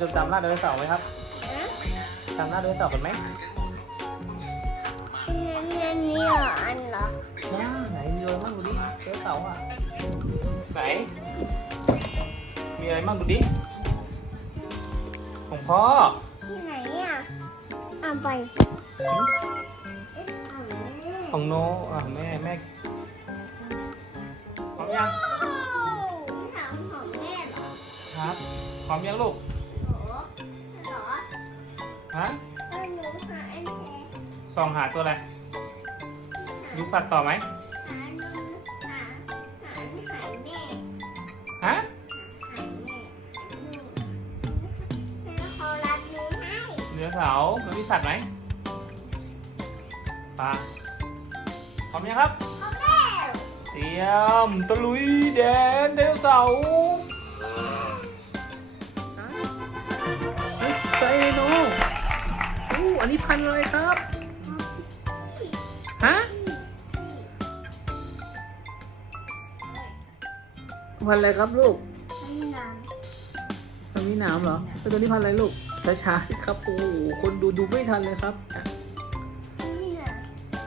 จะจำล่าไดโนเสาร์ไหมครับนะจำล่าไดโนเสาร์กันไหมนั่นนั่นนี่เหรออันเหรอว้าไหนมีอะไรบ้างดูดิไดโนเสาร์อะไหน มีอะไรบ้างดูดิของพ่อที่ไหนอะเอาไปเอ๊ะเอาแม่ของโนอะแม่แม่พร้อมยังโอ้ถามของแม่เหรอ ครับพร้อมยังลูกเหรอเหรอ ฮะเออหนูหาอันแท้ส่องหาตัวอะไรดูสัตว์ต่อไหมหาหนูหาหาหายแม่ฮะหายแม่นี่แล้วเขารัดหนูให้เนื้อเสาร์มันมีสัตว์ไหมปลาพร้อมยังครับ เขาแล้ว เตรียมตะลุยแดนไดโนเสาร์ พันธุ์อะไรครับ ฮะ พันธุ์อะไรครับลูกไม่นานมันมีหนามเหรอแล้วตัวนี้พันธุ์อะไรลูกช้าๆครับโอ้โหคนดูดูไม่ทันเลยครับอะไม่นาน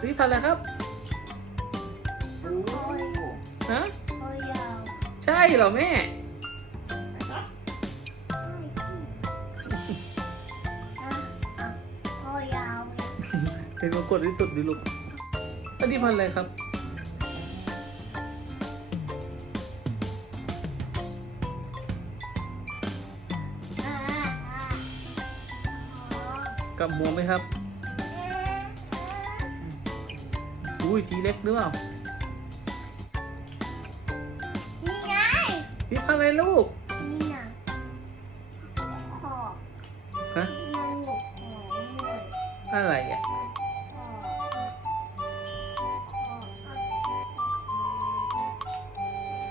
นี่พันธุ์อะไรครับโอ้ยฮะโอ้ยยาวใช่เหรอแม่ เป็นมงกฎที่สุดดิลูก อันนี้พันธุ์อะไรครับ กับหัวไหมครับ อุ้ยทีเล็กหรือเปล่า นี่ไงนี่พันธุ์อะไรลูก นี่นะขอบฮะมันหนุกหอมเลยอะไรอะ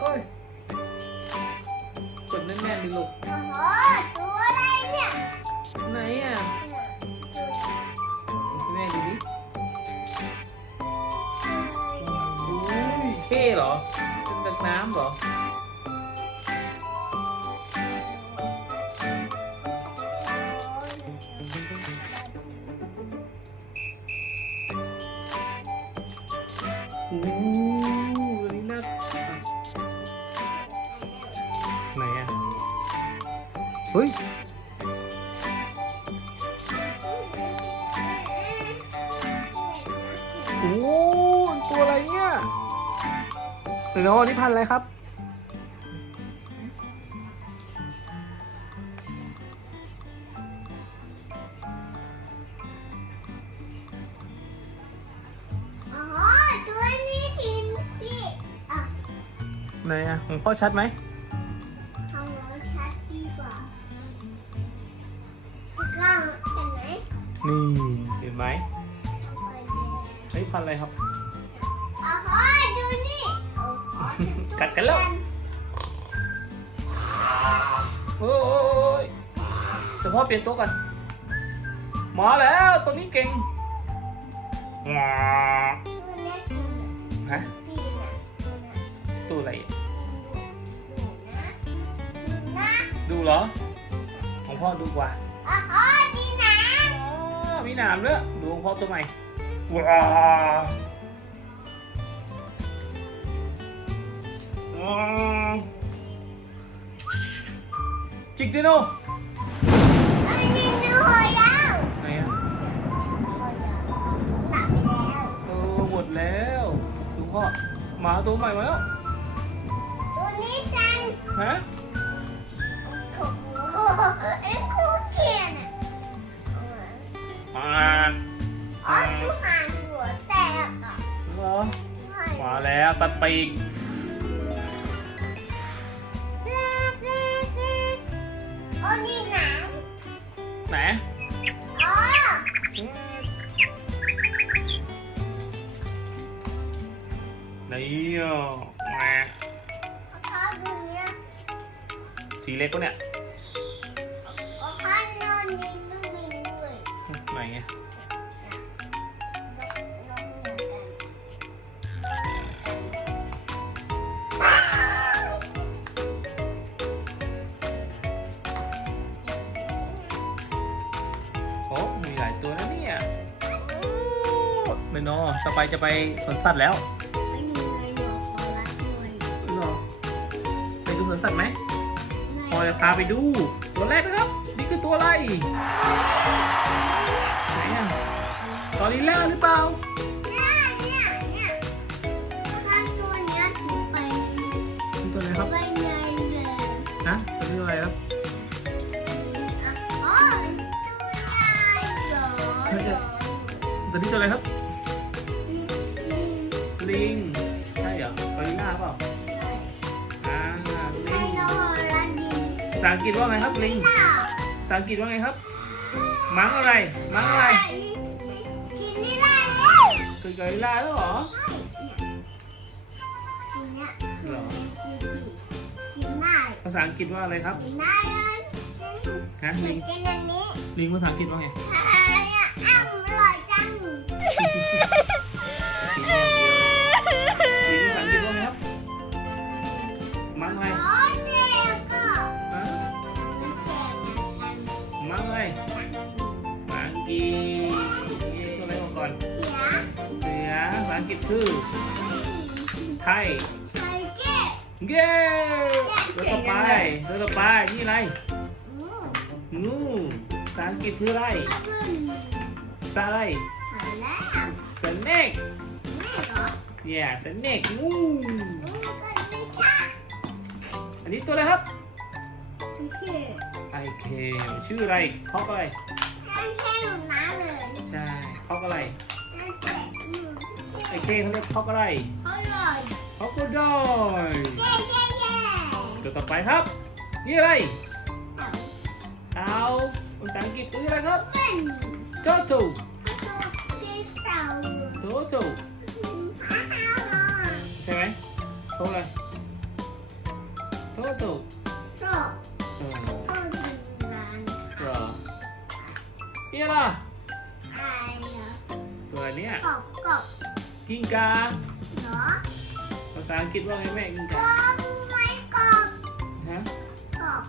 อ้ยกดแน่นๆดิลูกโอ้โหตัวอะไรเนี่ยไหนอะให้แม่ดูดิอุ้ยเท่เหรอเป็นจากน้ำเหรอ ฮ้ยโอ้โหตัวอะไรเนี่ยเดี๋ยวน้องอันนี้พันธุ์อะไรครับโอ้โหตัวนี้กินสิอะ ไหนอะของพ่อชัดไหม นี่เห็นไหมเอาไปเลยเฮ้ยพันธุ์อะไรครับโอ้โหดูนี่โอ้โหกัดกันแล้วโอ้ยเดี๋ยวพ่อเปลี่ยนโต๊ะกันมาแล้วตัวนี้เก่งว้าตัวเล็กอยู่ฮะปีน่ะตัวน่ะตัวอะไรอะดูนะดูเหรอของพ่อดูกว่า หนามด้วยดูของพ่อตัวใหม่ว้าว้าวจิกดิโนอันนี้ดูหัวยาวไหนอะหัวยาวตัดไปแล้วเออหมดแล้วดูพ่อหมาตัวใหม่มาแล้ว ตัวนี้จังฮะ ปีกโอ้นี่หนังไหนอ๋อนี่อะแหมเขาดูเนี่ยทีเล็กก็เนี่ยเขานอนนี่ต้องมีด้วยไหนอะ อ้มีหลายตัวนะเนี่ยไม่นอต่อไปจะไปสวนสัตว์แล้วไม่มีอะไรหรอกขอรักหน่อยเหรอไปดูสวนสัตว์ไหมพอจะพาไปดู ตัวแรกนะครับ นี่คือตัวอะไรไหนอะกอริลล่าหรือเปล่าเนี่ยเนี่ยเนี่ยถ้าตัวเนี้ยถูกไปนี่ตัวอะไรครับไปเลยเลยฮะตัวนี้ตัวอะไรครับ ตัวนี้ตัวอะไรครับอืมอืมลิง ใช่เหรอกอริลล่าเปล่าใช่อ่าให้ลิงเราละดินภาษาอังกฤษว่าไงครับลิงน่ะภาษาอังกฤษว่าไงครับ มังอะไร มังอะไรกินไม่ได้เลยคือกอริลล่าแล้วเหรอกินเนี่ยเหรอกินได้ภาษาอังกฤษว่าอะไรครับกินได้เลยฮะกิลินงกินอันนี้ลิงภาษาอังกฤษว่าไง เย้ตัวต่อไปตัวต่อไปนี่อะไรอืมงูภาษาอังกฤษคืออะไรเอาขึ้นซาอะไรหาแล้วสเนกนี่เหรอ yeah สเนกงูอืมก็ไม่ใช่อันนี้ตัวอะไรครับไม่ใช่ไอเคชื่ออะไรฮอกอะไรแค่แค่หนูน้าเลยใช่ฮอกอะไรนั่นแหละอืม ไอเคเขาเรียกฮอกอะไรอร่อยฮอกโกดอยเย้เย้เย้ตัวต่อไปครับ นี่อะไรเอาเอาภาษาอังกฤษคืออะไรครับ เป็น turtle ที่เต่า turtle ใช่ไหมโทอะไร turtle ชอบเออชอบกินร้านเหรอนี่อะไรอตัวเนี้ยกบกบ กิ้งกาเหรอภาษาอังกฤษว่าไงแม่กิ้งกกาบไม่กบฮะกบ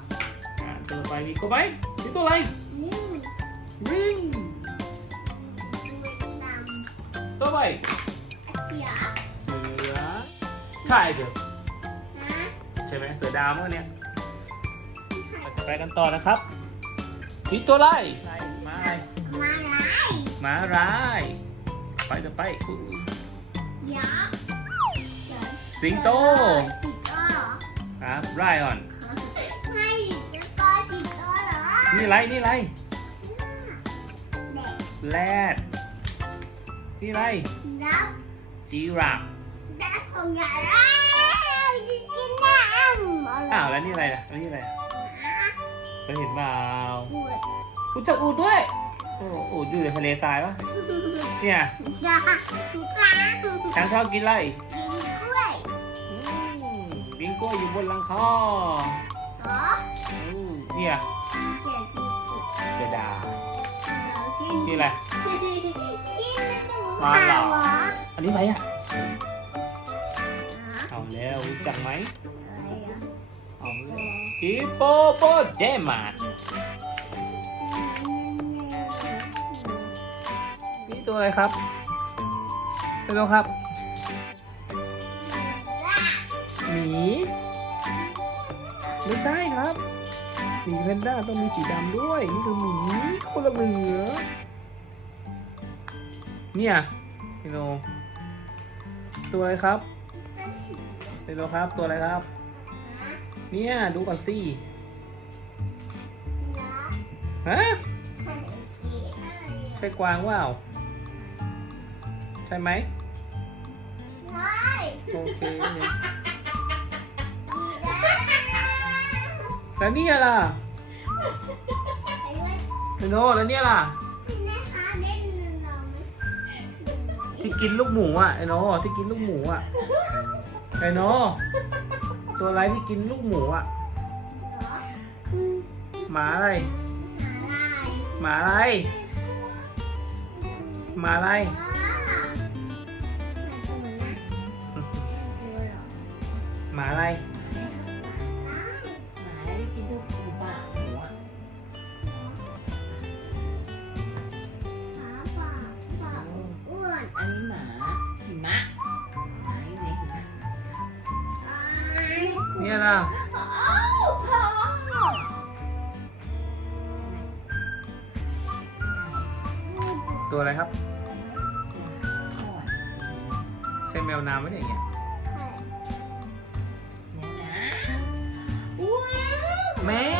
อ่าตัวต่อไปมีกบไหมนี่ตัวอะไรนี่ริงตัวดำตัวไปเสียเสือ tiger นะใช่ไหมเสือดาวเมื่อเนี้ยไปกันต่อนะครับนี่ตัวอะไรมาอะไรมาลาย หมาร้าย ไปต่อไปอุ๊ยยักษ์ สิงโตสิงโตเหรอครับไรออน ไม่สิงโตสิงโตเหรอนี่อะไรนี่อะไรเด็กแรดนี่อะไรรับจีราฟดักของยารากินน้ำอ้าวแล้วนี่อะไรล่ะแล้วนี่อะไรเคยเห็นเปล่าปวดคุณจะอูดด้วยโอ้อูดอยู่ในทะเลทรายปะเนี่ยยาทุกครั้งช้างชอบกินอะไรกินกล้วยอื มบิงโก้อยู่บนหลังคอเหรออืมเนี่ยเสียสีสุดเสือดาวเรากินนี่อะไรกินหมูมาเหรอเหรออันนี้อะไรอะฮะเอาแล้วรู้จักไหมอะไรอะเอาเลยฮิปโปโปเดมานี่ตัวอะไรครับไม่รู้ครับ หมีไม่ใช่ครับหมีแพนด้าต้องมีสีดำด้วย นี่คือหมีคนละเหลือ เนี่ยเฮโนตัวอะไรครับเฮโนครับ ตัวอะไรครับ เนี่ยดูก่อนสิฮะใช่กวางว่าวใช่ไหมโอเค แล้วเนี่ยล่ะเฮโนแล้วเนี่ยล่ะ ที่กินลูกหมูอะไอ้โนที่กินลูกหมูอะไอ้โนตัวอะไรที่กินลูกหมูอะหมาอะไรหมาอะไรหมาอะไรหมาอะไระตัวอะไรครับใช่แมวน้ำไม่ได้องเงี้ยแม่